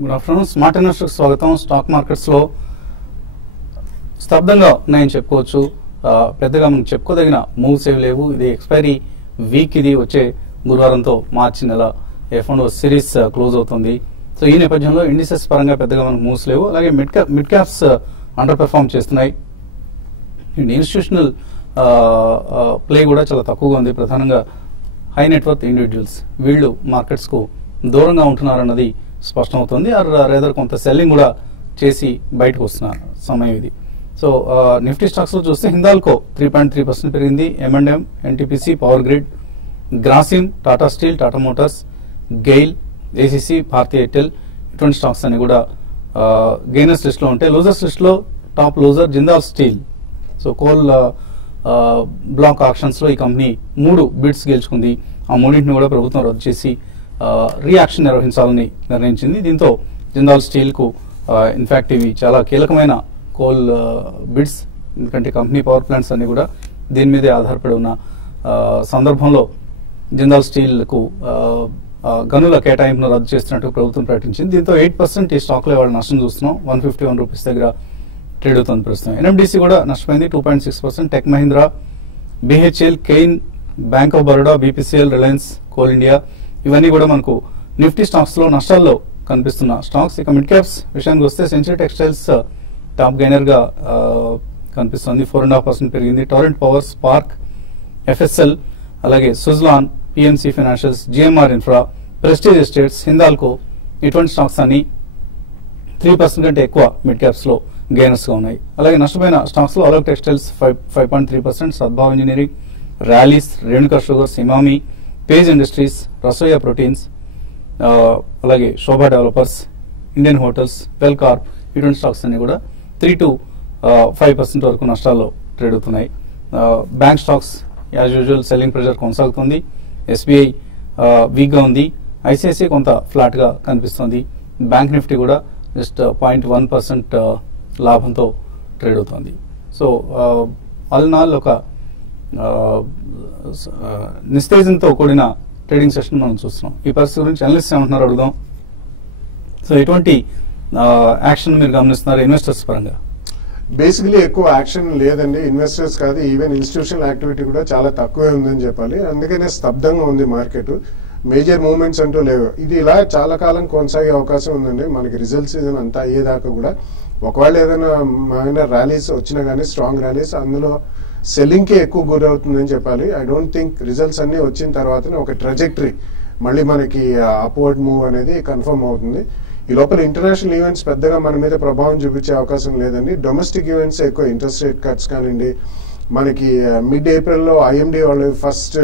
Good afternoon. Smart investors స్వాగతం. Stock markets లో స్తబ్దంగా ఉన్నాయని చెప్పుకోవచ్చు. పెద్దగా మనం చెప్పుకోదగిన మూవ్స్ ఏమి లేవు. ఇది ఎక్స్పైరీ వీక్, ఇది వచ్చే గురువారంతో మార్చి నెల F&O సిరీస్ క్లోజ్ అవుతుంది. సో ఈ నేపథ్యంలో ఇండిసెస్ పరంగా పెద్దగా మనకు మూవ్స్ లేవు. అలాగే మిడ్ క్యాప్స్ అండర్ పెర్ఫార్మ్ చేస్తున్నాయి. ఇన్స్టిట్యూషనల్ ప్లే కూడా చాలా తక్కువగా ఉంది. ప్రధానంగా హై నెట్వర్త్ ఇండివిజువల్స్ వీళ్ళు మార్కెట్స్ కు దూరంగా ఉంటున్నారన్నది స్పష్టమవుతుంది. రేదర్ కొంత సెల్లింగ్ కూడా చేసి బయటకు వస్తున్న సమయం ఇది. సో నిఫ్టీ స్టాక్స్ లో చూస్తే హిందాల్కో 3.3% పెరిగింది. M&M, NTPC, power grid, Grasim, Tata steel, Tata motors, GAIL, ACC, Bharti Airtel ఇటువంటి స్టాక్స్ అన్ని కూడా గెయినర్స్ లిస్ట్ లో ఉంటాయి. లూజర్స్ లిస్ట్ లో top loser Jindal steel. So coal block auctions లో ఈ కంపెనీ 3 బిడ్స్ గెలుచుకుంది. ఆ మూడింటిని కూడా ప్రభుత్వం రద్దు చేసి రియాక్షన్ నిర్వహించాలని నిర్ణయించింది. దీంతో జిందాల్ స్టీల్ కు ఇన్ఫాక్ట్ ఇవి చాలా కీలకమైన కోల్ బిడ్స్, ఎందుకంటే కంపెనీ పవర్ ప్లాంట్స్ అన్ని కూడా దీని మీదే ఆధారపడి ఉన్న సందర్భంలో జిందాల్ స్టీల్ కు గనుల కేటాయింపును రద్దు చేస్తున్నట్టు ప్రభుత్వం ప్రకటించింది. దీంతో 8% ఈ స్టాక్ లో వాళ్ళు నష్టం చూస్తున్నాం. 151 రూపీస్ దగ్గర ట్రేడ్ అవుతుంది ప్రస్తుతం. NMDC కూడా నష్టపోయింది 2.6%. Tech Mahindra, BHL, Cain, bank of Baroda, BPCL, Reliance, coal India ఇవన్నీ కూడా మనకు నిఫ్టీ స్టాక్స్ లో నష్టాల్లో కనిపిస్తున్న స్టాక్స్. ఇక మిడ్ క్యాప్స్ విషయానికి వస్తే సెంచరీ టెక్స్టైల్స్ టాప్ గైనర్ గా కనిపిస్తుంది. 4.5% పెరిగింది. టొరెంట్ పవర్, స్పార్క్, FSL, అలాగే Suzlon, PNC financials, GMR infra, prestige estates, Hindalco ఇటువంటి స్టాక్స్ అన్ని 3% కంటే ఎక్కువ మిడ్ క్యాప్స్ లో గెయినర్స్ గా ఉన్నాయి. అలాగే నష్టపోయిన స్టాక్స్ లో Alok Textiles 5.3%, Sadbhav Engineering, Rallis, Renuka Sugars, Emami, Page Industries, Rasoya Proteins, అలాగే Sobha Developers, Indian Hotels, Wel Corp ఇటువంటి స్టాక్స్ అన్ని కూడా 3 to 5% వరకు నష్టాల్లో ట్రేడ్ అవుతున్నాయి. Bank stocks as usual selling pressure కొనసాగుతుంది. SBI వీక్ గా ఉంది. ICICI కొంత ఫ్లాట్ గా కనిపిస్తుంది. బ్యాంక్ నిఫ్టీ కూడా జస్ట్ 0.1% లాభంతో ట్రేడ్ అవుతుంది. సో ఆల్ ఇన్ ఆల్ ఒక నిస్తేజంతో కూడిన ట్రేడింగ్ సెషన్ మనం చూస్తున్నాం. ఈ పరిస్థితి గురించి అనలిస్ట్ ఏమంటున్నారు అడుగుదాం. సో ఎటువంటి యాక్షన్ మీరు గమనిస్తున్నారు ఇన్వెస్టర్స్ పరంగా? బేసికలీ ఎక్కువ యాక్షన్ లేదండి. ఇన్వెస్టర్స్ కాదు, ఈవెన్ ఇన్స్టిట్యూషనల్ యాక్టివిటీ కూడా చాలా తక్కువే ఉందని చెప్పాలి. అందుకనే స్తబ్దంగా ఉంది మార్కెట్. మేజర్ మూవ్మెంట్స్ అంటూ లేవు. ఇది ఇలా చాలా కాలం కొనసాగే అవకాశం ఉందండి. మనకి రిజల్ట్ సీజన్ అంతా అయ్యేదాకా కూడా ఒకవేళ ఏదైనా మైనర్ ర్యాలీస్ వచ్చినా కానీ స్ట్రాంగ్ ర్యాలీస్ అందులో సెల్లింగ్ కి ఎక్కువ గురవుతుందని చెప్పాలి. ఐ డోంట్ థింక్ రిజల్ట్స్ అన్ని వచ్చిన తర్వాతనే ఒక ట్రెజెక్టరీ మళ్ళీ మనకి అప్వర్డ్ మూవ్ అనేది కన్ఫర్మ్ అవుతుంది. ఈ లోపల ఇంటర్నేషనల్ ఈవెంట్స్ పెద్దగా మన మీద ప్రభావం చూపించే అవకాశం లేదండి. డొమెస్టిక్ ఈవెంట్స్ ఎక్కువ, ఇంట్రెస్ట్ రేట్ కట్స్ కానివ్వండి, మనకి మిడ్ ఏప్రిల్లో IMD వాళ్ళు ఫస్ట్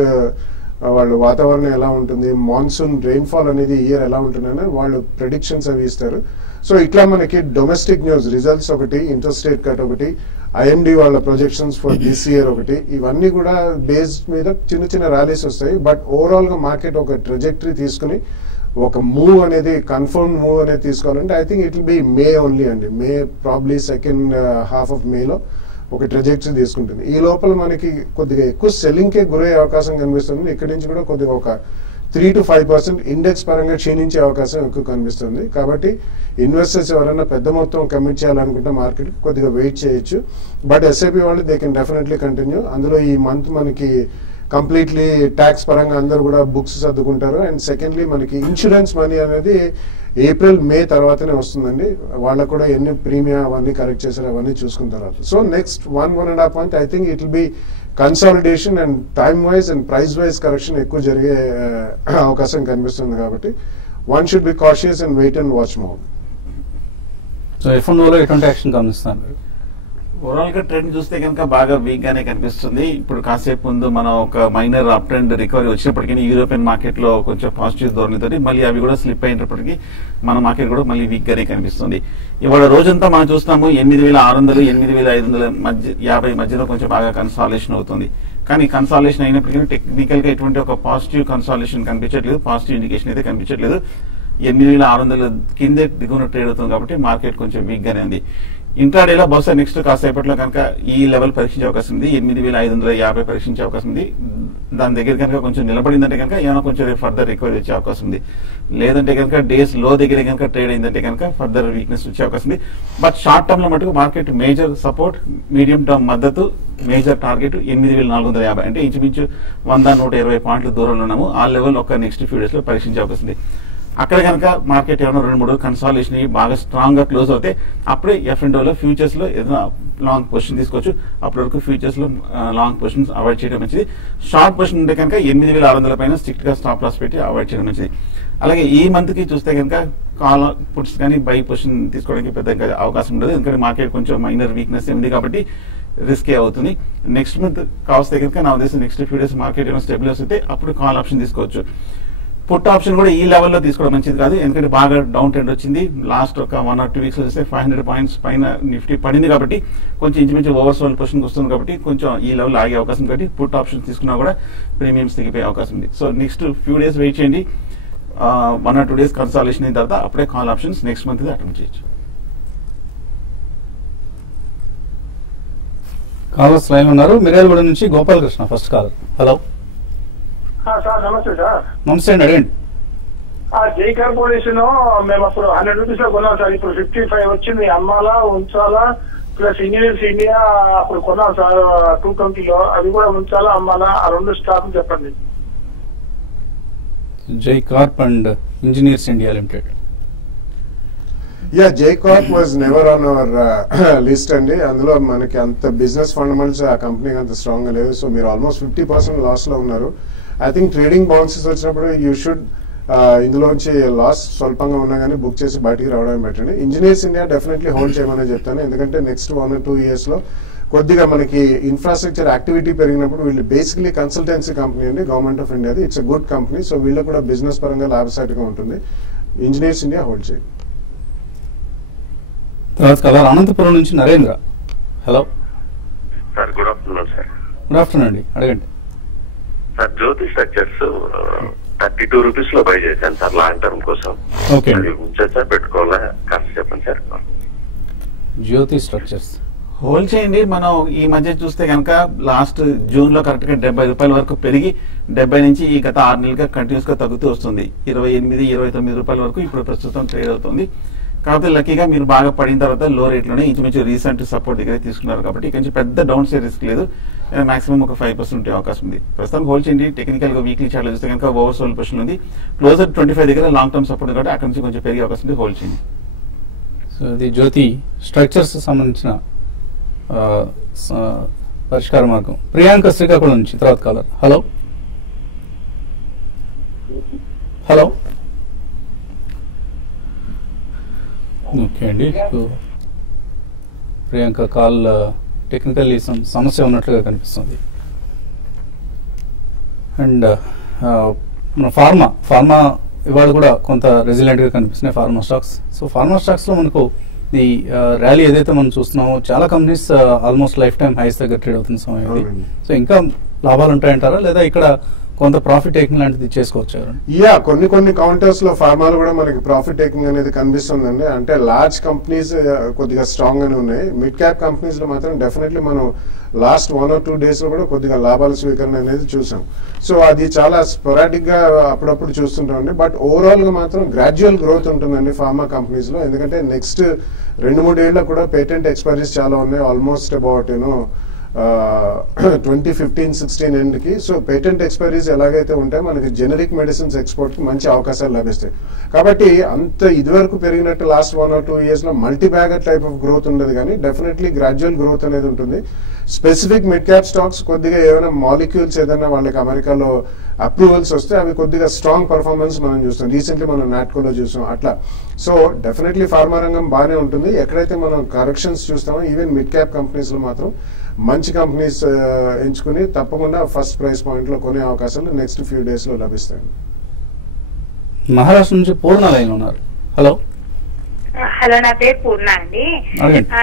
వాళ్ళు వాతావరణం ఎలా ఉంటుంది, మాన్సూన్ రెయిన్ఫాల్ అనేది ఇయర్ ఎలా ఉంటుందని వాళ్ళు ప్రెడిక్షన్స్ అవి ఇస్తారు. సో ఇట్లా మనకి డొమెస్టిక్ న్యూస్ రిజల్ట్స్ ఒకటి, ఇంట్రెస్ట్ రేట్ కట్ ఒకటి, IMD వాళ్ళ ప్రొజెక్షన్స్ ఫర్ దిస్ ఇయర్ ఒకటి, ఇవన్నీ కూడా బేస్ మీద చిన్న చిన్న ర్యాలీస్ వస్తాయి. బట్ ఓవరాల్ గా మార్కెట్ ఒక ట్రెజెక్టరీ తీసుకుని ఒక మూవ్ అనేది కన్ఫర్మ్ మూవ్ అనేది తీసుకోవాలంటే I think it will B May only అండి. మే ప్రాబ్లీ సెకండ్ హాఫ్ ఆఫ్ మేలో ఒక ట్రెజెక్టరీ తీసుకుంటుంది. ఈ లోపల మనకి కొద్దిగా ఎక్కువ సెల్లింగ్ కే గురయ్యే అవకాశం కనిపిస్తుంది. ఇక్కడి నుంచి కూడా కొద్దిగా ఒక 3 to 5% ఇండెక్స్ పరంగా క్షీణించే అవకాశం ఎక్కువ కనిపిస్తుంది. కాబట్టి ఇన్వెస్టర్స్ ఎవరైనా పెద్ద మొత్తం కమిట్ చేయాలనుకుంటే మార్కెట్ కొద్దిగా వెయిట్ చేయొచ్చు. బట్ SIP వాళ్ళు దే కెన్ డెఫినెట్లీ కంటిన్యూ. అందులో ఈ మంత్ మనకి కంప్లీట్లీ ట్యాక్స్ పరంగా అందరూ కూడా బుక్స్ సర్దుకుంటారు. అండ్ సెకండ్లీ మనకి ఇన్సూరెన్స్ మనీ అనేది ఏప్రిల్ మే తర్వాతనే వస్తుందండి. వాళ్ళకు కూడా ఎన్ని ప్రీమియం అవన్నీ కరెక్ట్ చేశారు అవన్నీ చూసుకున్న తర్వాత. So next 1.5 month I think it will be consolidation and time wise and price wise correction ఎక్కువ జరిగే అవకాశం కనిపిస్తుంది. కాబట్టి one should be cautious and wait and watch more. So F&O లో ఎటువంటి యాక్షన్ గమనిస్తున్నారు? ఓవరాల్ గా ట్రెండ్ చూస్తే కనుక బాగా వీక్ గానే కనిపిస్తుంది. ఇప్పుడు కాసేపు ముందు మనం ఒక మైనర్ అప్ ట్రెండ్ రికవరీ వచ్చినప్పటికీ యూరోపియన్ మార్కెట్ లో కొంచెం పాజిటివ్ ధోరణితో మళ్ళీ అవి కూడా స్లిప్ అయినప్పటికీ మన మార్కెట్ కూడా మళ్ళీ వీక్ గానే కనిపిస్తుంది. ఇవాళ రోజంతా మనం చూస్తున్నాము 8,600, 8,550 మధ్యలో కొంచెం బాగా కన్సాలేషన్ అవుతుంది. కానీ కన్సాలేషన్ అయినప్పటికీ టెక్నికల్ గా ఎటువంటి ఒక పాజిటివ్ కన్సాలేషన్ కనిపించట్లేదు, పాజిటివ్ ఇండికేషన్ అయితే కనిపించట్లేదు. 8,600 కిందే దిగున ట్రేడ్ అవుతుంది కాబట్టి మార్కెట్ కొంచెం వీక్ గానే ఉంది. ఇంట్రాడేలో బహుశా నెక్స్ట్ కాసేపట్లో కనుక ఈ లెవెల్ పరీక్షించే అవకాశం ఉంది. 8,550 పరీక్షించే అవకాశం ఉంది. దాని దగ్గర కనుక కొంచెం నిలబడిందంటే కనుక ఏమైనా కొంచెం ఫర్దర్ రికవరీ వచ్చే అవకాశం ఉంది. లేదంటే కనుక డేస్ లో దగ్గర కనుక ట్రేడ్ అయిందంటే కనుక ఫర్దర్ వీక్నెస్ వచ్చే అవకాశం ఉంది. బట్ షార్ట్ టర్మ్ లో మటుకు market major support, medium term మద్దతు, మేజర్ టార్గెట్ 8450, అంటే ఇంచుమించు 100-120 పాయింట్ల దూరంలో ఉన్నాము. ఆ లెవెల్ ఒక నెక్స్ట్ ఫ్యూ డేస్ లో పరీక్షించే అవకాశం ఉంది. అక్కడ కనుక మార్కెట్ ఏమైనా 2-3 కన్సాలిడేషన్ బాగా స్ట్రాంగ్ గా క్లోజ్ అవుతే అప్పుడే F&O ఫ్యూచర్స్ లో ఏదైనా లాంగ్ పొజిషన్ తీసుకోవచ్చు. అప్పటి వరకు ఫ్యూచర్స్ లో లాంగ్ పొజిషన్స్ అవాయిడ్ చేయడం మంచిది. షార్ట్ పొజిషన్ ఉంటే కనుక 8600 పైన స్ట్రిక్ట్ గా స్టాప్ లాస్ పెట్టి అవాయిడ్ చేయడం మంచిది. అలాగే ఈ మంత్ కి చూస్తే కనుక కాల్ పుట్స్ కానీ బై పొజిషన్ తీసుకోవడానికి పెద్దగా అవకాశం ఉండదు. ఎందుకంటే మార్కెట్ కొంచెం మైనర్ వీక్నెస్ ఉంది కాబట్టి రిస్కే అవుతుంది. నెక్స్ట్ మంత్ కావస్తే కనుక నా ఉద్దేశం నెక్స్ట్ ఫ్యూ డేస్ మార్కెట్ ఏమైనా స్టెబిలైజ్ అయితే అప్పుడు కాల్ ఆప్షన్ తీసుకోవచ్చు. పుట్ ఆప్షన్ కూడా ఈ లెవెల్లో తీసుకోవడం మంచిది కాదు. ఎందుకంటే బాగా డౌన్ ట్రెండ్ వచ్చింది. లాస్ట్ ఒక 1 or 2 వీక్స్ చూస్తే 500 పాయింట్స్ పైన నిఫ్టీ పడింది కాబట్టి కొంచెం ఇంచుమించు ఓవర్సోల్డ్ పొజిషన్ వస్తుంది కాబట్టి కొంచెం ఈ లెవెల్ ఆగే అవకాశం కాబట్టి పుట్ ఆప్షన్ తీసుకున్నా కూడా ప్రీమియమ్స్ తగ్గిపోయే అవకాశం ఉంది. So next few days wait చేయండి. 1 or 2 డేస్ కన్సాలిడేషన్ అయిన తర్వాత అప్పుడే call options next month attempt చేయొచ్చు. కాలర్స్ లైన్ ఉన్నారు. మిర్యాలగూడ నుంచి Gopalakrishna first caller. Hello sir నమస్తే సార్. నమస్తే అండి, అడగండి. జై కార్పొరేషన్ మేము అప్పుడు 100 రూపీస్ లో కొన్నాం సార్. ఇప్పుడు 55 వచ్చింది. అమ్మాలా ఉంచాలా? ప్లస్ ఇంజనీర్స్ ఇండియా అప్పుడు కొన్నాం సార్ 220లో. అది కూడా ఉంచాలా అమ్మాలా? ఆ 2 స్టాక్ చెప్పండి. Jai Corp and Engineers India Limited. Yeah, Jaicorp was never on our list అండి. అందులో మనకి అంత బిజినెస్ ఫండమెంటల్స్ ఆ కంపెనీకి అంత స్ట్రాంగ్ గా లేవు. సో మీరు ఆల్మోస్ట్ 50% లాస్ లో ఉన్నారు. ఐ థింక్ ట్రేడింగ్ బౌన్సెస్ వచ్చినప్పుడు యూ షుడ్ ఇందులోంచి లాస్ స్వల్పంగా ఉన్నా కానీ బుక్ చేసి బయటికి రావడం పెట్టండి. ఇంజనీర్స్ ఇండియా డెఫినెట్లీ హోల్డ్ చేయమని చెప్తాను. ఎందుకంటే నెక్స్ట్ 1 or 2 years లో కొద్దిగా మనకి ఇన్ఫ్రాస్ట్రక్చర్ యాక్టివిటీ పెరిగినప్పుడు వీళ్ళు బేసికలీ కన్సల్టెన్సీ కంపెనీ అండి, గవర్నమెంట్ ఆఫ్ ఇండియాది. It's a good company. So వీళ్ళు కూడా బిజినెస్ పరంగా లాభసాటిగా ఉంటుంది. ఇంజనీర్స్ ఇండియా హోల్డ్ చేయండి. తర్వాత కలర్ అనంతపురం నుంచి Narendra. Hello sir, good afternoon sir. Good afternoon అండి, అడగండి. సార్, జ్యోతి స్ట్రక్చర్స్ 32 రూపీస్ లో బై చేశాను సార్ లాంగ్ టర్మ్ కోసం. ఓకే అండి. ఉంచా పెట్టుకోవాలా కాస్త చెప్పండి సార్. జ్యోతి స్ట్రక్చర్స్ హోల్డ్ చేయండి. మనం ఈ మధ్య చూస్తే కనుక లాస్ట్ జూన్ లో కరెక్ట్ గా 70 రూపాయల వరకు పెరిగి 70 నుంచి ఈ గత 6 నెలలుగా కంటిన్యూస్ గా తగ్గుతూ వస్తుంది. 28-29 రూపాయల వరకు ఇప్పుడు ప్రస్తుతం ట్రేడ్ అవుతుంది. కాకపోతే లక్కీగా మీరు బాగా పడిన తర్వాత లో రేట్ లోనే ఇంచుమించు రీసెంట్ సపోర్ట్ దగ్గర తీసుకున్నారు కాబట్టి కొంచెం పెద్ద డౌన్ సైడ్ రిస్క్ లేదు. మాక్సిమం ఒక 5% ఉండే అవకాశం ఉంది. ప్రస్తుతం హోల్డ్ చేయండి. టెక్నికల్ గా వీక్లీ చార్ట్ చూస్తే కనుక ఓవర్సోల్డ్ పొజిషన్ ఉంది. క్లోజర్ 25 దగ్గర లాంగ్ టర్మ్ సపోర్ట్ కాబట్టి అక్కడ నుంచి కొంచెం పెరిగే అవకాశం ఉంది. హోల్డ్ చేయండి. సో ఇది జ్యోతి స్ట్రక్చర్స్ సంబంధించిన పరిష్కార మార్గం. ప్రియాంక శ్రీకాకుళం నుంచి తర్వాత కాలర్. హలో హలో ఓకే అండి. ప్రియాంక కాల్ టెక్నికల్లీ సమస్య ఉన్నట్లుగా కనిపిస్తుంది. అండ్ మన ఫార్మా ఇవాళ కూడా కొంత రెసిలెంట్ గా కనిపిస్తున్నాయి pharma stocks. So pharma stocks లో మనకు ఈ ర్యాలీ ఏదైతే మనం చూస్తున్నామో చాలా companies almost life time highs దగ్గర ట్రేడ్ అవుతున్న సమయం ఇది. సో ఇంకా లాభాలు ఉంటాయంటారా లేదా ఇక్కడ కొంత ప్రాఫిట్ టేకింగ్ లాంటిది చేసుకోవచ్చు? యా, కొన్ని కౌంటర్స్ లో ఫార్మాలు కూడా మనకి ప్రాఫిట్ టేకింగ్ అనేది కనిపిస్తుందండి. అంటే లార్జ్ కంపెనీస్ కొద్దిగా స్ట్రాంగ్ గానే ఉన్నాయి. మిడ్ క్యాప్ కంపెనీస్ లో మాత్రం డెఫినెట్లీ మనం లాస్ట్ 1 or 2 డేస్ లో కూడా కొద్దిగా లాభాల స్వీకరణ అనేది చూసాం. సో అది చాలా స్పొరాటిక్ గా అప్పుడప్పుడు చూస్తుంటామండి. బట్ ఓవరాల్ గా మాత్రం గ్రాడ్యువల్ గ్రోత్ ఉంటుందండి ఫార్మా కంపెనీస్ లో. ఎందుకంటే నెక్స్ట్ 2-3 ఏళ్ళ కూడా పేటెంట్ ఎక్స్పైరీస్ చాలా ఉన్నాయి. ఆల్మోస్ట్ అబౌట్ 2015-16 ఎండ్ కి. సో పేటెంట్ ఎక్స్పైరీస్ ఎలాగైతే ఉంటాయో మనకి జెనరిక్ మెడిసిన్స్ ఎక్స్పోర్ట్ కి మంచి అవకాశాలు లభిస్తాయి. కాబట్టి అంత ఇదివరకు పెరిగినట్టు లాస్ట్ 1 or 2 years లో multi bagger type of growth ఉండదు, కానీ డెఫినెట్లీ గ్రాడ్యువల్ గ్రోత్ అనేది ఉంటుంది. స్పెసిఫిక్ మిడ్ క్యాప్ స్టాక్స్ కొద్దిగా ఏమైనా మాలిక్యూల్స్ ఏదైనా వాళ్ళకి అమెరికాలో అప్రూవల్స్ వస్తే అవి కొద్దిగా స్ట్రాంగ్ పర్ఫార్మెన్స్ మనం చూస్తాం. రీసెంట్లీ మనం నాట్కోలో చూసాం అట్లా. సో డెఫినెట్లీ ఫార్మా రంగం బాగానే ఉంటుంది. ఎక్కడైతే మనం కరెక్షన్స్ చూస్తామో ఈవెన్ మిడ్ క్యాప్ కంపెనీస్ లో మాత్రం మంచి కంపెనీస్ ఎంచుకుని తప్పకుండా ఫస్ట్ ప్రైస్ పాయింట్ లో కొనే అవకాశాలు నెక్స్ట్ ఫ్యూ డేస్ లో లభిస్తాయి. మహారాష్ట్ర నుంచి పూర్ణ లైన్ ఉన్నారు. హలో హలో, నా పేరు పూర్ణ అండి.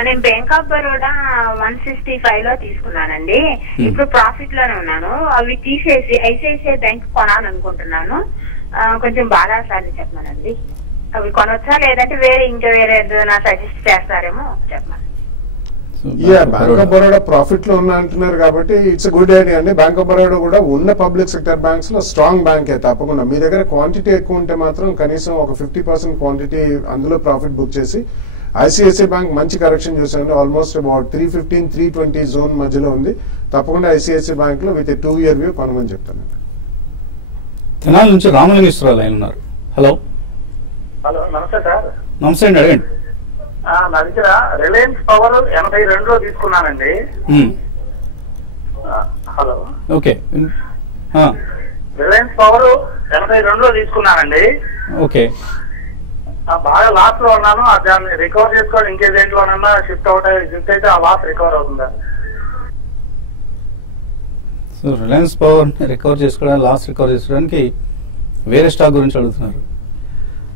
నేను బ్యాంక్ ఆఫ్ బరోడా 165 లో తీసుకున్నానండి. ఇప్పుడు ప్రాఫిట్ లోనే ఉన్నాను. అవి తీసేసి ఐసిఐసిఐ బ్యాంక్ కొనాలనుకుంటున్నాను. కొంచెం బాగా సార్లు చెప్పమనండి. అవి కొనొచ్చా లేదంటే ఇంకా వేరే ఏదైనా సజెస్ట్ చేస్తారేమో చెప్పమని. బ్యాంక్ ఆఫ్ బరోడా ప్రాఫిట్ లో ఉన్నా అంటున్నారు కాబట్టి ఇట్స్ గుడ్ ఐడియా అండి. బ్యాంక్ ఆఫ్ బరోడా కూడా ఉన్న పబ్లిక్ సెక్టర్ బ్యాంక్స్ లో స్ట్రాంగ్ బ్యాంకే తప్పకుండా. మీ దగ్గర క్వాంటిటీ ఎక్కువ ఉంటే మాత్రం కనీసం ఒక 50% క్వాంటిటీ అందులో ప్రాఫిట్ బుక్ చేసి, ఐసిఐసిఐ బ్యాంక్ మంచి కరెక్షన్ చూసాను, ఆల్మోస్ట్ అబౌట్ 315-320 జోన్ మధ్యలో ఉంది. తప్పకుండా ఐసిఐసిఐ బ్యాంక్ లో విత్ 2 year వ్యూ కొనమని చెప్తానండి. తెనాలి నుంచి రామలింగేశ్వరరావు లైన్ ఉన్నారు. హలో హలో, నమస్తే సార్. నమస్తే అండి, అడగండి. నా దగ్గర రిలయన్స్ పవర్ 82లో తీసుకున్నానండి. Hello, okay. రిలయన్స్ పవర్ 82లో తీసుకున్నానండి. ఓకే. బాగా లాస్ లో ఉన్నాను. దాన్ని రికవర్ చేసుకోవాలి, ఇంకే దేంట్లోనన్నా షిఫ్ట్ అయితే ఆ లాస్ రికవర్ అవుతుందా? సో రిలయన్స్ పవర్ రికవర్ చేసుకోవడానికి, లాస్ రికవర్ చేసుకోవడానికి వేరే స్టాక్ గురించి అడుగుతున్నారు.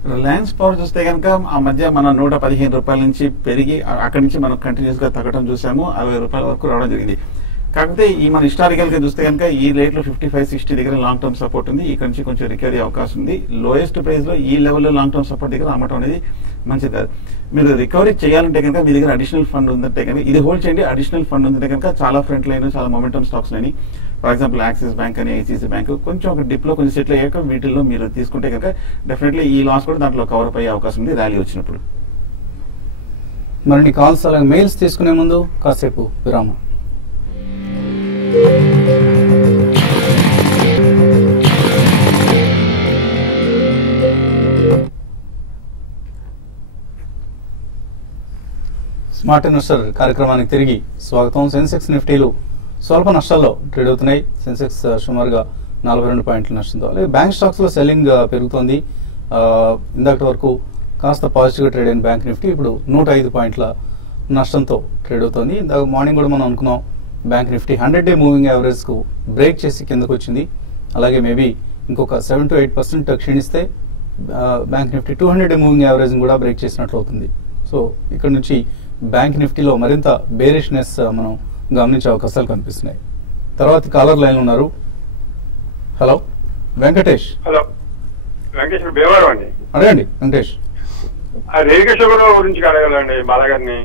రిలయన్స్ పవర్ చూస్తే కనుక ఆ మధ్య మన 115 రూపాయల నుంచి పెరిగి అక్కడి నుంచి మనం కంటిన్యూస్ గా తగ్గడం చూసాము. 60 రూపాయల వరకు రావడం జరిగింది. కాకపోతే ఈ మన హిస్టారికల్ గా చూస్తే కనుక ఈ రేట్ లో 55-60 దగ్గర లాంగ్ టర్మ్ సపోర్ట్ ఉంది. ఇక్కడ నుంచి కొంచెం రికవరీ అవకాశం ఉంది. లోయెస్ట్ ప్రైస్ లో ఈ లెవెల్లో లాంగ్ టర్మ్ సపోర్ట్ దగ్గర అమ్మటం అనేది మంచిది కాదు. మీరు రికవరీ చేయాలంటే కనుక మీ దగ్గర అడిషనల్ ఫండ్ ఉందంటే కనుక ఇది హోల్డ్ చేయండి. అడిషనల్ ఫండ్ ఉందంటే కనుక చాలా ఫ్రంట్ లైన్, చాలా మొమెంటమ్ స్టాక్స్ అని, ఫర్ ఎగ్జాంపుల్ యాక్సిస్ బ్యాంక్ అని, ఐసిఐసిఐ బ్యాంక్ కొంచెం ఒక డిప్ లో కొంచెం సెటిల్ అయ్యాక వీటిల్లో మీరు తీసుకుంటే కనుక డెఫినెట్లీ ఈ లాస్ కూడా దాంట్లో కవర్ అప్ అయ్యే అవకాశం ఉంది ర్యాలీ వచ్చినప్పుడు. మరిన్ని కాల్స్ అలాగే మెయిల్స్ తీసుకునే ముందు కాసేపు విరామం. స్మార్ట్ ఇన్వెస్టర్ కార్యక్రమానికి తిరిగి స్వాగతం. సెన్సెక్స్ నిఫ్టీలు స్వల్ప నష్టాల్లో ట్రేడ్ అవుతున్నాయి. సెన్సెక్స్ సుమారుగా 42 పాయింట్ల నష్టంతో. అలాగే బ్యాంక్ స్టాక్స్ లో సెల్లింగ్ పెరుగుతోంది. ఇందాక వరకు కాస్త పాజిటివ్ గా ట్రేడ్ అయిన బ్యాంక్ నిఫ్టీ ఇప్పుడు 105 పాయింట్ల నష్టంతో ట్రేడ్ అవుతోంది. ఇందాక మార్నింగ్ కూడా మనం అనుకున్నాం bank Nifty 100-day moving average కు బ్రేక్ చేసి కిందకు వచ్చింది. అలాగే మేబీ ఇంకొక 7 to 8% క్షీణిస్తే bank Nifty 200-day moving average కూడా బ్రేక్ చేసినట్లు అవుతుంది. సో ఇక్కడ నుంచి బ్యాంక్ నిఫ్టీలో మరింత బేరిష్నెస్ మనం గమనించే అవకాశాలు కనిపిస్తున్నాయి. తర్వాత కాలర్ లైన్ ఉన్నారు. హలో వెంకటేష్. హలో వెంకటేష్, భీమవరం అండి. అడగండి వెంకటేష్. రేణుకా షుగర్ గురించి అడగాలండి బాలగారిని.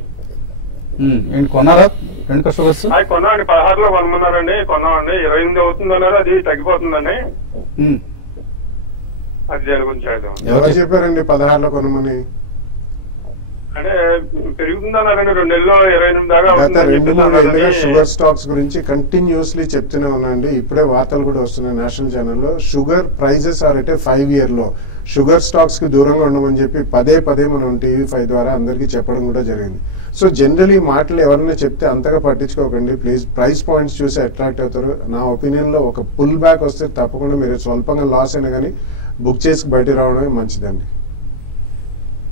ఏంటి కొన్నారా రేణుకా షుగర్స్? అది కొన్నామండి, 16లో కొనమన్నారండి. కొన్నామండి, 28 అవుతుందన్నారు. అది తగ్గిపోతుందండి. అది దాని గురించి అడగదాం. ఎవరు చెప్పారండి 16లో కొనమని? అంటే పెరుగుతుందన్నారండి, 2 నెలల్లో 28 దాకా. గత 2-3 ఏళ్ళుగా షుగర్ స్టాక్స్ గురించి కంటిన్యూస్లీ చెప్తూనే ఉన్నాండి. ఇప్పుడే వార్తలు కూడా వస్తున్నాయి నేషనల్ ఛానల్లో. Sugar prices are at 5 year లో. షుగర్ స్టాక్స్ కి దూరంగా ఉండమని చెప్పి పదే మనం TV5 ద్వారా అందరికీ చెప్పడం కూడా జరిగింది. సో జనరలీ మాటలు ఎవరైనా చెప్తే అంతగా పట్టించుకోకండి ప్లీజ్. ప్రైస్ పాయింట్స్ చూసి అట్రాక్ట్ అవుతారు. నా ఒపీనియన్ లో ఒక పుల్ బ్యాక్ వస్తే తప్పకుండా మీరు స్వల్పంగా లాస్ అయినా కానీ బుక్ చేసి బయట రావడమే మంచిదండి.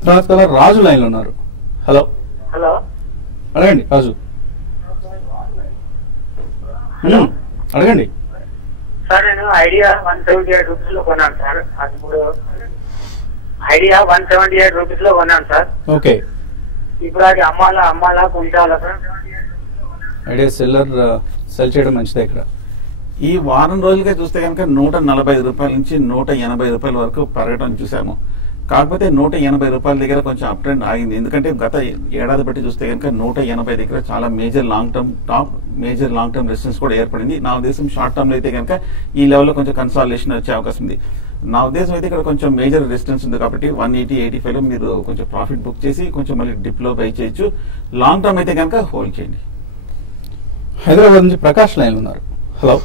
తర్వాత రాజు లైన్ లో ఉన్నారు. హలో హలో, అడగండి రాజు. అడగండి సార్. నేను ఐడియా 178 రూపీస్ లో కొన్నాను సార్. అది ఇప్పుడు ఐడియా 178 రూపీస్ లో కొన్నాను సార్. ఓకే. ఇప్పుడు అది అమ్మాలా కొంటాలా సార్? ఐడియా సెల్ చేయడం మంచిదే. ఇక్కడ ఈ వారం రోజులుగా చూస్తే కనుక 145 రూపాయల నుంచి 180 రూపాయల వరకు పెరగడం చూసాము. కాకపోతే 180 రూపాయల దగ్గర కొంచెం అప్ ట్రెండ్ ఆగింది. ఎందుకంటే గత ఏడాది బట్టి చూస్తే కనుక 180 దగ్గర చాలా మేజర్ లాంగ్ టర్మ్ రెసిస్టెన్స్ కూడా ఏర్పడింది. నా ఉద్దేశం షార్ట్ టర్మ్ లో అయితే కనుక ఈ లెవెల్లో కొంచెం కన్సాలిడేషన్ వచ్చే అవకాశం ఉంది. నా ఉద్దేశం అయితే ఇక్కడ కొంచెం మేజర్ రెసిస్టెన్స్ ఉంది కాబట్టి 180-85 లో మీరు కొంచెం ప్రాఫిట్ బుక్ చేసి కొంచెం మళ్ళీ డిప్ లో బై చేయొచ్చు. లాంగ్ టర్మ్ అయితే కనుక హోల్డ్ చేయండి. హైదరాబాద్ నుంచి ప్రకాష్ లైన్ ఉన్నారు. Hello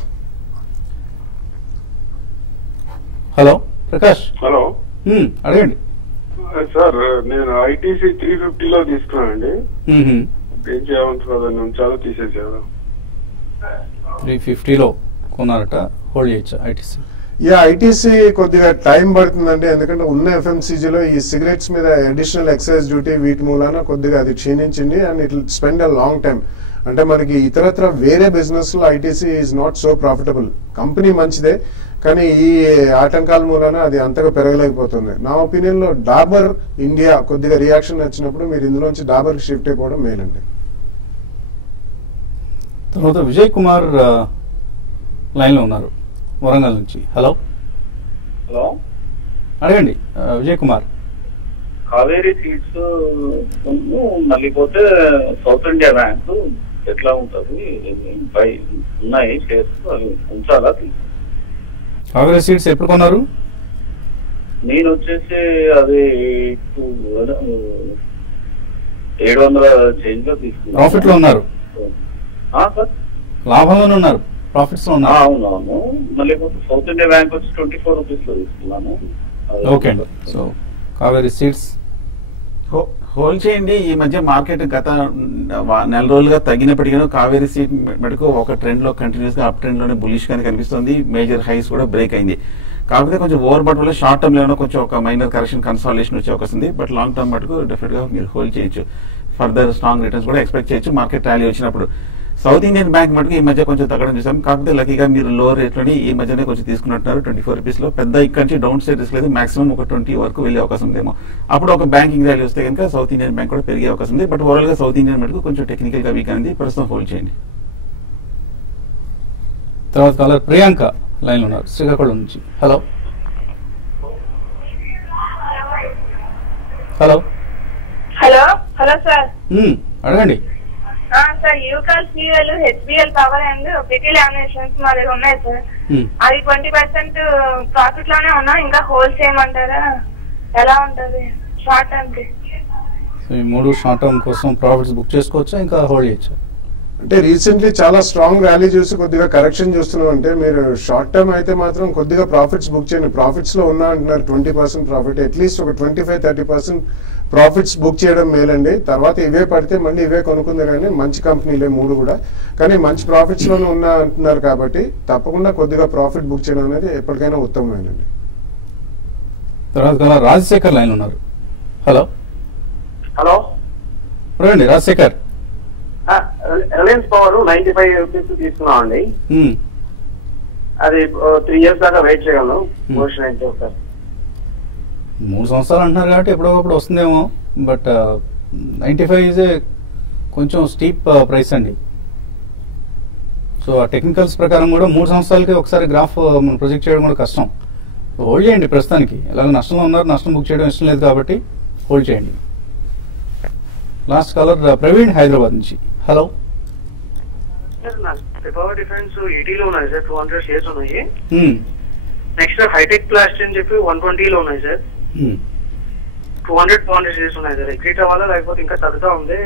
hello Prakash. హలో అడగండి సార్. నేను ఐటీసీ 350లో తీసుకున్నానండి. ఏం చేయమంటారు? దాన్ని ఉంచాలో తీసేసాను. 350లో కొన్నారట, హోల్డ్ చేయొచ్చా ఐటీసీ? ఐటీసీ కొద్దిగా టైం పడుతుందండి. ఎందుకంటే ఉన్న ఎఫ్ఎంసీజీలో ఈ సిగరెట్స్ మీద అడిషనల్ ఎక్సైజ్ డ్యూటీ వీటి మూలాన కొద్దిగా అది క్షీణించింది. And it will spend a long time. అంటే మనకి ఇతరత్ర వేరే బిజినెస్ లో ITC is not so profitable. Company మంచిదే కానీ ఈ ఆటంకాల మూలాన అది అంతగా పెరగలేకపోతుంది. నా ఒపీనియన్ లో డాబర్ ఇండియా కొద్దిగా రియాక్షన్ వచ్చినప్పుడు మీరు ఇందులోంచి డాబర్ కి షిఫ్ట్ అయిపోవడం మేలండి. తర్వాత విజయ్ కుమార్ లైన్ లో ఉన్నారు వరంగల్ నుంచి. హలో హలో అడగండి విజయ్ కుమార్. కావేరీ సీడ్స్ మళ్ళీ పోతే సౌత్ ఇండియా బ్యాంక్ ఎట్లా ఉంటుంది? ఉన్నాయి షేర్స్, అవి ఉంచాలా? కావేరీ సీడ్స్ ఎప్పుడు కొన్నారు? నేను వచ్చేసి అది 700 చేంజ్ లో తీసుకున్నాను. ప్రాఫిట్ లో ఉన్నారు? లాభంలోనే ఉన్నారు, ప్రాఫిట్స్ లో ఉన్నారు. అవునవును. మళ్ళీ సౌత్ ఇండియా బ్యాంక్ వచ్చి 24 రూపీస్ లో తీసుకున్నాను. ఓకే అండి. సో కావేరీ సీడ్స్ హోల్డ్ చేయండి. ఈ మధ్య మార్కెట్ గత నెల రోజులుగా తగ్గినప్పటికీ కావేరీ సీడ్ మెడకు ఒక ట్రెండ్ లో కంటిన్యూస్ గా అప్ ట్రెండ్ లోనే బులిష్ గానే కనిపిస్తుంది. మేజర్ హైస్ కూడా బ్రేక్ అయింది. కాకపోతే కొంచెం ఓవర్ బట్ వల్ల షార్ట్ టర్మ్ లో కొంచెం ఒక మైనర్ కరెక్షన్ కన్సాలిడేషన్ వచ్చే అవకాశం ఉంది. బట్ లాంగ్ టర్మ్ మటుకు డెఫినెట్ గా మీరు హోల్డ్ చేయొచ్చు. ఫర్దర్ స్ట్రాంగ్ రిటర్న్స్ కూడా ఎక్స్పెక్ట్ చేయొచ్చు మార్కెట్ ర్యాలీ వచ్చినప్పుడు. సౌత్ ఇండియన్ బ్యాంక్ మటుకు ఈ మధ్య కొంచెం తగ్గడం చూసాం. కాకపోతే లక్కీగా మీరు లో రేట్ లోని ఈ మధ్యనే కొంచెం తీసుకున్నట్టున్నారు 24 రూపీస్ లో. పెద్ద ఇక్కడ నుంచి డౌన్ సైడ్ రిస్క్ లేదు. మాక్సిమం ఒక 20 వరకు వెళ్లే అవకాశం ఉందేమో. అప్పుడు ఒక బ్యాంకింగ్ ర్యాలీ వస్తే కనుక సౌత్ ఇండియన్ బ్యాంక్ కూడా పెరిగే అవకాశం ఉంది. బట్ ఓవరాల్ గా సౌత్ ఇండియన్ మటుకు కొంచెం టెక్నికల్ గా వీక్ అనేది ప్రస్తుతం హోల్డ్ చేయండి. తర్వాత కాలర్ ప్రియాంక లైన్ లో ఉన్నారు శ్రీకాకుళం నుంచి. Hello hello hello hello sir. అడగండి sir. Ucal Fuel, HBL Power and Pitti Laminations మా దగ్గర ఉన్నాయి సార్. అది 20% ప్రాఫిట్ లోనే ఉన్నా, ఇంకా హోల్డ్ చేయమంటారా? ఎలా ఉంటది షార్ట్ టర్మ్ కి? ఈ 3 షార్ట్ టర్మ్ కోసం ప్రాఫిట్స్ బుక్ చేసుకోవచ్చా, ఇంకా హోల్డ్ చేయొచ్చా? అంటే రీసెంట్లీ చాలా స్ట్రాంగ్ ర్యాలీ చూసి కొద్దిగా కరెక్షన్ చూస్తున్నాం. అంటే మీరు షార్ట్ టర్మ్ అయితే మాత్రం కొద్దిగా ప్రాఫిట్స్ బుక్ చేయండి. ప్రాఫిట్స్ లో ఉన్నా అంటున్నారు 20% ప్రాఫిట్, అట్లీస్ట్ ఒక 25-30% ప్రాఫిట్స్ బుక్ చేయడం మేలండి. తర్వాత ఇవే పడితే మళ్ళీ ఇవే కొనుక్కుంది, కానీ మంచి కంపెనీలే 3 కూడా. కానీ మంచి ప్రాఫిట్స్ లోనే ఉన్నా అంటున్నారు కాబట్టి తప్పకుండా కొద్దిగా ప్రాఫిట్ బుక్ చేయడం అనేది ఎప్పటికైనా ఉత్తమమేనండి. తర్వాత రాజశేఖర్ లైన్ ఉన్నారు. హలో హలో రండి రాజశేఖర్. రిలయన్స్ పవర్ 95 రూపీస్ తీసుకున్నామండి. అది 3 years దాకా వెయిట్ చేయగలను. మోషన్ అయితే ఒకసారి 3 సంవత్సరాలు అంటున్నారు కాబట్టి ఎప్పుడో వస్తుందేమో. బట్ 95 ఈజ్ కొంచెం స్టీప్ ప్రైస్ అండి. సో ఆ టెక్నికల్స్ ప్రకారం కూడా 3 సంవత్సరాలకి ఒకసారి గ్రాఫ్ మనం ప్రొజెక్ట్ చేయడం కూడా కష్టం. హోల్డ్ చేయండి ప్రస్తుతానికి. ఎలాగో నష్టంలో ఉన్నారు, నష్టం బుక్ చేయడం ఇష్టం లేదు కాబట్టి హోల్డ్ చేయండి. లాస్ట్ కాలర్ ప్రవీణ్ హైదరాబాద్ నుంచి. హలో పవర్ డిఫరెన్స్ 80 లో ఉన్నాయి సార్. 200 షేర్స్ ఉన్నాయి. నెక్స్ట్ హైటెక్ ప్లాస్ట్ అని చెప్పి 120 లో ఉన్నాయి సార్. 200 షేర్స్ ఉన్నాయి సార్. ఎగ్జిట్ అవ్వాలా లేకపోతే ఇంకా తగ్గుతా ఉంది?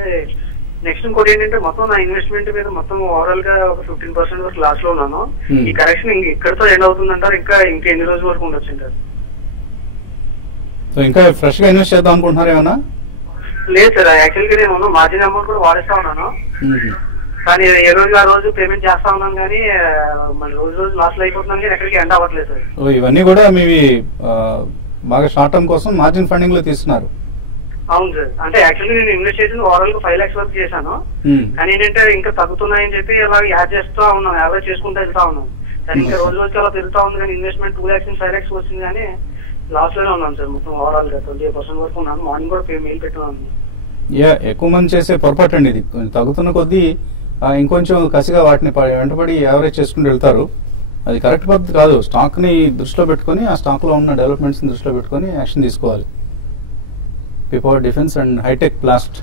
నెక్స్ట్ ఇంకోటి ఏంటంటే మొత్తం నా ఇన్వెస్ట్మెంట్ మీద మొత్తం ఓవరాల్ గా ఒక 15% వరకు లాస్ లో ఉన్నాను. ఈ కరెక్షన్ ఇక్కడతో ఎండ్ అవుతుందంటారు? ఇంకా ఎన్ని రోజుల వరకు ఉండొచ్చు అంటారు? సో ఇంకా ఫ్రెష్ గా ఇన్వెస్ట్ చేద్దాం అనుకుంటున్నారు ఏమన్నా? లేదు సార్, యాక్చువల్ గా నేను మార్జిన్ అమౌంట్ కూడా వాడేస్తా ఉన్నాను. కానీ ఏ రోజు ఆ రోజు పేమెంట్ చేస్తా ఉన్నాను, కానీ మళ్ళీ రోజు లాస్ లో అయిపోతున్నాను, కానీ ఎక్కడికి ఎండ్ అవ్వట్లేదు సార్. ఇవన్నీ కూడా మీవి బాగా షార్ట్ టర్మ్ కోసం మార్జిన్ ఫండింగ్ లో తీసుకున్నారు? అవును సార్. అంటే యాక్చువల్లీ నేను ఇన్వెస్ట్ చేసింది ఓవరాల్ గా 5 lakhs వరకు చేశాను. కానీ ఏంటంటే ఇంకా తగ్గుతున్నాయని చెప్పి అలా యాడ్ చేస్తూ ఉన్నాను, యావరేజ్ చేసుకుంటూ వెళ్తా ఉన్నాను. కానీ ఇంకా రోజు రోజుకి అలా పెరుగుతా ఉంది. కానీ ఇన్వెస్ట్మెంట్ 2 lakhs నుంచి 5 lakhs వచ్చింది, కానీ లాస్ లోనే ఉన్నాను సార్. మొత్తం ఓవరాల్ గా 20% వరకు ఉన్నాను. మార్నింగ్ కూడా మెయిల్ పెట్టున్నాను. ఎక్కువ మంది చేసే పొరపాటు అండి ఇది. తగ్గుతున్న కొద్దీ ఇంకొంచెం కసిగా వాటిని వెంటబడి యావరేజ్ చేసుకుంటూ వెళ్తారు. అది కరెక్ట్ పద్ధతి కాదు. స్టాక్ ని దృష్టిలో పెట్టుకుని, ఆ స్టాక్ లో ఉన్న డెవలప్మెంట్స్ ని దృష్టిలో పెట్టుకుని యాక్షన్ తీసుకోవాలి. పిపవర్ డిఫెన్స్ అండ్ హైటెక్ ప్లాస్ట్.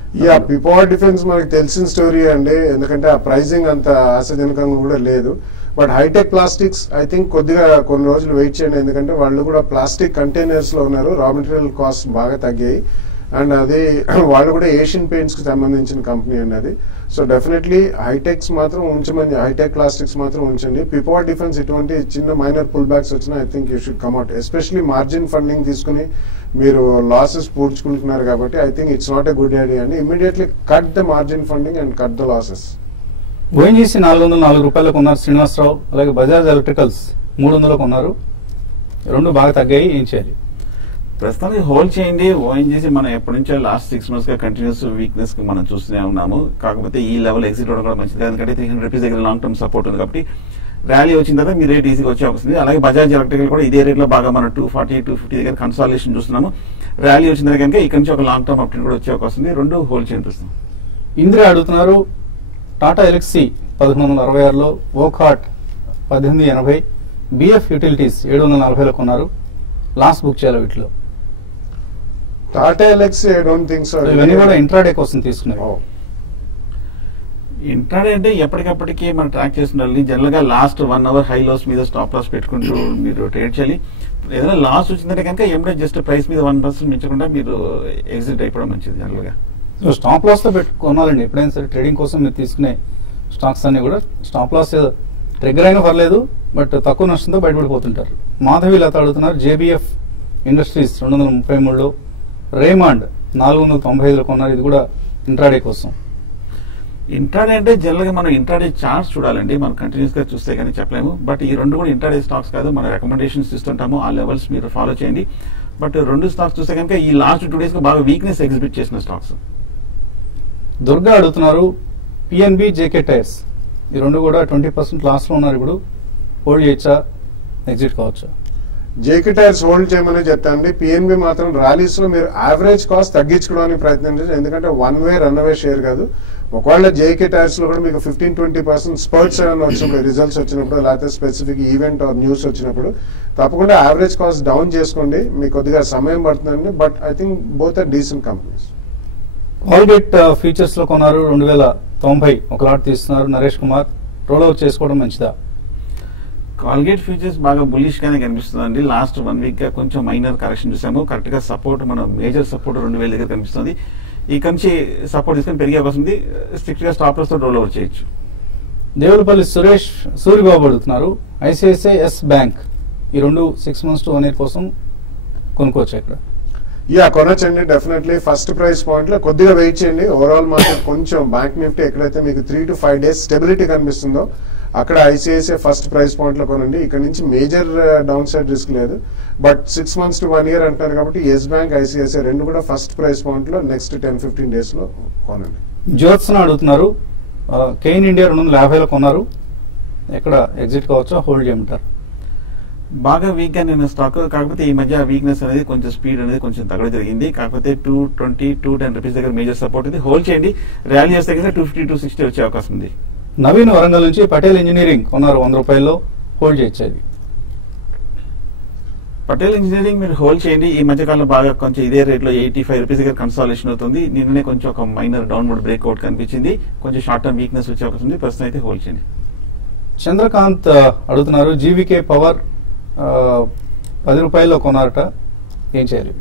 పిపవర్ డిఫెన్స్ మనకి తెలిసిన స్టోరీ అండి, ఎందుకంటే ఆ ప్రైసింగ్ అంత ఆశాజనకంగా కూడా లేదు. But Hitech Plastics I think కొద్దిగా కొన్ని రోజులు వెయిట్ చేయండి, ఎందుకంటే వాళ్ళు కూడా ప్లాస్టిక్ కంటైనర్స్ లో ఉన్నారు. రా మెటీరియల్ కాస్ట్ బాగా తగ్గాయి. అండ్ అది వాళ్ళు కూడా ఏషియన్ పెయింట్స్ కి సంబంధించిన కంపెనీ అండి అది. సో డెఫినెట్లీ హైటెక్స్ మాత్రం ఉంచమని, హైటెక్ ప్లాస్టిక్స్ మాత్రం ఉంచండి. పిపవర్ డిఫెన్స్ ఇటువంటి చిన్న మైనర్ పుల్ బ్యాక్స్ వచ్చినా I think you should come out. Especially margin funding తీసుకుని మీరు లాసెస్ పూడ్చుకుంటున్నారు కాబట్టి I think it's not a good idea అండి. Immediately cut the margin funding and cut the losses. ONGC 404 రూపాయలకు ఉన్నారు శ్రీనివాసరావు. అలాగే బజాజ్ ఎలక్ట్రికల్స్ 300లకు ఉన్నారు. 2 బాగా తగ్గాయి. ఏం చేయాలి? ప్రస్తుతానికి హోల్డ్ చేయండి. ఓఎన్జీసీ మనం ఎప్పటి నుంచో లాస్ట్ 6 months గా కంటిన్యూస్ వీక్నెస్ కి మనం చూస్తూనే ఉన్నాము. కాకపోతే ఈ లెవెల్ ఎగ్జిట్ అవడం కూడా మంచిది, ఎందుకంటే 300 రూపీస్ దగ్గర లాంగ్ టర్మ్ సపోర్ట్ ఉంది కాబట్టి ర్యాలీ వచ్చిన తర్వాత మీ రేట్ ఈజీగా వచ్చే అవకాశం ఉంది. అలాగే బజాజ్ ఎలక్ట్రికల్ కూడా ఇదే రేట్ లో బాగా మనం 240, 250 దగ్గర కన్సాలిడేషన్ చూస్తున్నాము. ర్యాలీ వచ్చిన దగ్గర కనుక ఇక్కడ నుంచి ఒక లాంగ్ టర్మ్ అప్డేట్ కూడా వచ్చే అవకాశం ఉంది. 2 హోల్డ్ చేయండి ప్రస్తుతం. ఇందిరా అడుగుతున్నారు టాటా ఎలక్సీ 1166లో, వోకాట్ 1880, బిఎఫ్ యూటిలిటీస్ 740లకు ఉన్నారు. లాస్ట్ బుక్ చేయాలి వీటిలో. Tata ఎలక్సీ I don't think so. ఇవన్నీ కూడా ఇంట్రాడే కోసం తీసుకున్నారు. ఇంట్రాడే అంటే ఎప్పటికప్పటికి మనం ట్రాక్ చేస్తున్నారు. జనరల్ గా లాస్ట్ 1 hour హై లాస్ మీద స్టాప్ లాస్ పెట్టుకుంటూ మీరు ట్రేడ్ చేయాలి. ఏదైనా లాస్ వచ్చిందంటే కనుక ఏమిటో జస్ట్ ప్రైస్ మీద 1% మించకుండా మీరు ఎగ్జిట్ అయిపోవడం మంచిది జనరల్ గా. సో స్టాప్ లాస్ తో పెట్టుకోవాలండి ఎప్పుడైనా సరే. ట్రేడింగ్ కోసం మీరు తీసుకునే స్టాక్స్ అన్ని కూడా స్టాప్ లాస్ ట్రిగ్గర్ అయినా పర్లేదు, బట్ తక్కువ నష్టంతో బయటపడిపోతుంటారు. మాధవి లత అడుగుతున్నారు, జేబీఎఫ్ ఇండస్ట్రీస్ 233లో, రేమాండ్ 495లో కొన్నారు. ఇది కూడా ఇంట్రాడే కోసం. ఇంట్రాడే అంటే జనరల్ గా మనం ఇంట్రాడే చార్ట్స్ చూడాలండి. మనం కంటిన్యూస్ గా చూస్తే కానీ చెప్పలేము. బట్ ఈ రెండు కూడా ఇంట్రాడే స్టాక్స్ కాదు, మనం రికమెండేషన్స్ ఇస్తుంటాము. ఆ లెవెల్స్ మీరు ఫాలో చేయండి. బట్ రెండు స్టాక్స్ చూస్తే కనుక ఈ లాస్ట్ 2 days బాగా వీక్నెస్ ఎగ్జిబిట్ చేసిన స్టాక్స్. దుర్గా అడుగుతున్నారు, పిఎన్బి, జేకే టైర్స్ ఈ రెండు కూడా 20% లాస్ లో ఉన్నారు. ఇప్పుడు హోల్డ్ చేయొచ్చా, ఎగ్జిట్ కావచ్చా? జేకే టైర్స్ హోల్డ్ చేయమని చెప్తానండి. పిఎన్బి మాత్రం ర్యాలీస్ లో మీరు యావరేజ్ కాస్ట్ తగ్గించుకోవడానికి ప్రయత్నించండి. ఎందుకంటే వన్ వే రన్ అవే షేర్ కాదు. ఒకవేళ జేకే టైర్స్ లో కూడా మీకు 15-20% స్పర్ట్స్ ఏమైనా వచ్చినప్పుడు, రిజల్ట్స్ వచ్చినప్పుడు, లేకపోతే స్పెసిఫిక్ ఈవెంట్ ఆర్ న్యూస్ వచ్చినప్పుడు తప్పకుండా యావరేజ్ కాస్ట్ డౌన్ చేసుకోండి. మీకు కొద్దిగా సమయం పడుతుందండి. But I think both are decent companies. Colgate futures లో కొన్నారు, 2090 ఒక లాట్ తీస్తున్నారు. నరేష్ కుమార్, రోల్ ఓవర్ చేసుకోవడం మంచిదా? కాల్గేట్ ఫ్యూచర్స్ బాగా బులిష్ గానే కనిపిస్తుందండి. లాస్ట్ 1 week గా కొంచెం మైనర్ కరెక్షన్ చూసాము. కరెక్ట్ గా సపోర్ట్, మనం మేజర్ సపోర్ట్ 2000 దగ్గర కనిపిస్తుంది. ఇక్కడ నుంచి సపోర్ట్ తీసుకొని పెరిగే అవకాశం ఉంది. స్ట్రిక్ట్ గా స్టాప్ లాస్ తో రోల్ ఓవర్ చేయొచ్చు. దేవులపల్లి సురేష్, సూర్యబాబు అడుగుతున్నారు, ఐసిఐసిఐ ఎస్ బ్యాంక్ ఈ రెండు 6 months to 1 year కోసం కొనుక్కోవచ్చు ఇక్కడ? కొనొచ్చండి డెఫినెట్లీ. ఫస్ట్ ప్రైస్ పాయింట్ లో కొద్దిగా వెయిట్ చేయండి. ఓవరాల్ మార్కెట్ కొంచెం బ్యాంక్ నిఫ్టీ ఎక్కడైతే మీకు 3 to 5 days స్టెబిలిటీ కనిపిస్తుందో అక్కడ ఐసిఐసిఐ ఫస్ట్ ప్రైస్ పాయింట్ లో కొనండి. ఇక్కడ నుంచి మేజర్ డౌన్ సైడ్ రిస్క్ లేదు. బట్ 6 months to 1 year అంటారు కాబట్టి ఎస్ బ్యాంక్, ఐసిఐసిఐ రెండు కూడా ఫస్ట్ ప్రైస్ పాయింట్ లో నెక్స్ట్ 10-15 days లో కొనండి. జ్యోత్స్న అడుగుతున్నారు, కెయిన్ ఇండియా 250లో కొన్నారు, ఎక్కడ ఎగ్జిట్ కావచ్చా, హోల్డ్ చేయమంటారు? బాగా వీక్ గా నేను స్టాక్. కాకపోతే ఈ మధ్య వీక్నెస్ అనేది కొంచెం స్పీడ్ అనేది కొంచెం తగ్గడం జరిగింది. కాకపోతే 220-210 రూపీస్ దగ్గర మేజర్ సపోర్ట్ ఉంది. హోల్డ్ చేయండి. ర్యాలీ చేస్తే 250-260 వచ్చే అవకాశం ఉంది. నవీన్ వరంగల్ నుంచి పటేల్ ఇంజనీరింగ్ కొన్నారు, 100 రూపాయల్లో, హోల్డ్ చేయొచ్చు? పటేల్ ఇంజనీరింగ్ మీరు హోల్డ్ చేయండి. ఈ మధ్యకాలంలో బాగా కొంచెం ఇదే రేట్ లో 85 రూపీస్ దగ్గర కన్సాలేషన్ అవుతుంది. నిన్ననే కొంచెం ఒక మైనర్ డౌన్వర్డ్ బ్రేక్అవుట్ కనిపించింది. కొంచెం షార్ట్ టర్మ్ వీక్నెస్ వచ్చే అవకాశం ఉంది. ప్రస్తుతం అయితే హోల్డ్ చేయండి. చంద్రకాంత్ అడుగుతున్నారు, జీవీకే పవర్ 10 రూపాయల్లో కొన్నారట, ఏం చేయాలి?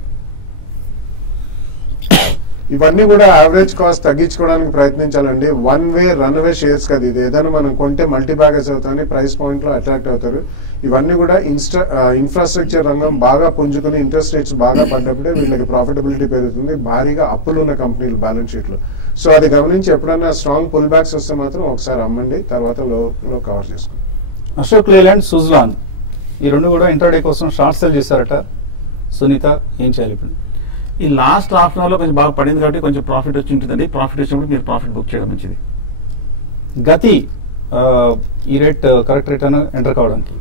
ఇవన్నీ కూడా యావరేజ్ కాస్ట్ తగ్గించుకోవడానికి ప్రయత్నించాలండి. One way run away shares కదా ఇది. ఏదైనా మనం కొంటే మల్టీ బ్యాగర్స్ అవుతాయని ప్రైస్ పాయింట్ లో అట్రాక్ట్ అవుతారు. ఇవన్నీ కూడా ఇన్ఫ్రాస్ట్రక్చర్ రంగం బాగా పుంజుకుని ఇంట్రెస్ట్ రేట్స్ బాగా పడ్డప్పుడే వీళ్ళకి ప్రాఫిటబిలిటీ పెరుగుతుంది. భారీగా అప్పులు ఉన్న కంపెనీలు బ్యాలెన్స్ షీట్ లో. సో అది గమనించి ఎప్పుడైనా స్ట్రాంగ్ పుల్ బ్యాక్స్ వస్తే మాత్రం ఒకసారి అమ్మండి, తర్వాత లో కవర్ చేసుకోండి. అశోక్ లేలాండ్, సుజ్లాన్ ఈ రెండు కూడా ఇంటర్డే కోసం షార్ట్ సెల్ చేశారట. సునీత, ఏం చేయాలి ఇప్పుడు? ఈ లాస్ట్ హాఫ్ అన్ అవర్ లో కొంచెం బాగా పడింది కాబట్టి కొంచెం ప్రాఫిట్ వచ్చి ఉంటుందండి. ప్రాఫిట్ వచ్చినప్పుడు మీరు ప్రాఫిట్ బుక్ చేయడం మంచిది. గతి ఈ రేట్ కరెక్ట్ రేట్ అని ఎంటర్ కావడానికి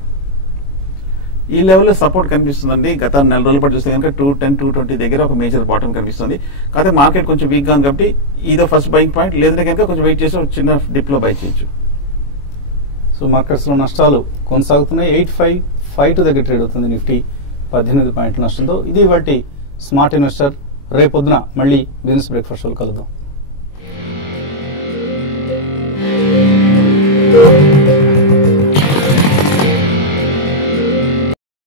ఈ లెవెల్లో సపోర్ట్ కనిపిస్తుందండి. గత 4 రోజుల పాటు చూస్తే కనుక 210-220 దగ్గర ఒక మేజర్ బాటమ్ కనిపిస్తుంది. కాకపోతే మార్కెట్ కొంచెం వీక్ గా ఉంది కాబట్టి ఇదో ఫస్ట్ బయింగ్ పాయింట్. లేదంటే కనుక కొంచెం వెయిట్ చేసి ఒక చిన్న డిప్ లో బై చేయొచ్చు. సో మార్కెట్స్ లో నష్టాలు కొనసాగుతున్నాయి. 8552 దగ్గర ట్రేడ్ అవుతుంది. నిఫ్టీ 18 పాయింట్ల నష్టంతో. ఇది వాటి స్మార్ట్ ఇన్వెస్టర్. రేపొద్దున మళ్ళీ బిజినెస్ బ్రేక్ఫాస్ట్ కలుద్దాం.